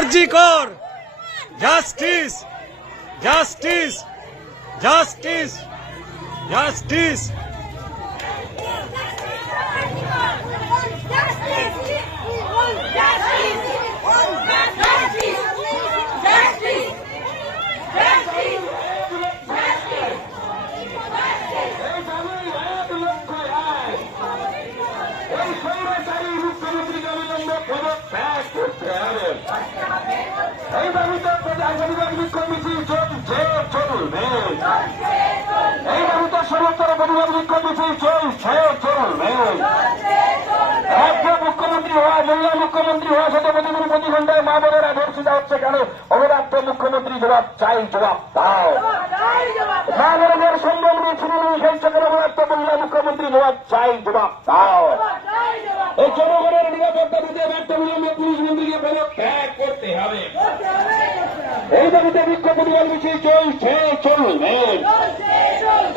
अर्जी Kaur justice justice justice justice Got it. এই দাবিতে প্রতিবাদ বিক্ষোভ মিছিল চলছে চলবে এই দাবিতে সর্বত্র প্রতিবাদ বিক্ষোভ মিছিল চলছে চলবে রাজ্য মুখ্যমন্ত্রী হওয়া মহিলা মুখ্যমন্ত্রী হওয়া সাথে প্রতিদিন প্রতি ঘন্টায় মা বোনেরা ধর্ষিত হচ্ছে কেন অবরাধ্য মুখ্যমন্ত্রী জবাব চাই জবাব দাও মা বোনেদের সম্মান নিয়ে জনগণের নিরাপত্তা দিতে ব্যর্থ বিলম্বে পুলিশ মন্ত্রীকে করতে হবে। এই দাবিতে বিক্ষোভ প্রতিবাদ মিছিল চলছে চলবে।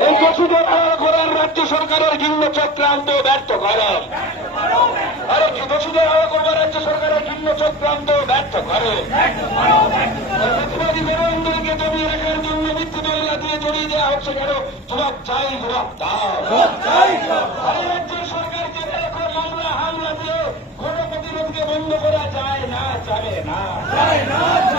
এই দোষীদের আড়াল করার রাজ্য সরকারের ঘৃণ্য চক্রান্ত ব্যর্থ করে। আরে দোষীদের আড়াল করবার রাজ্য সরকারের ঘৃণ্য চক্রান্ত ব্যর্থ করে। প্রতিবাদী দমিয়ে রাখার জন্য মৃত্যু দিয়ে জড়িয়ে দেওয়া হচ্ছে কেন? জবাব চাই জবাব দাও 加点呐加点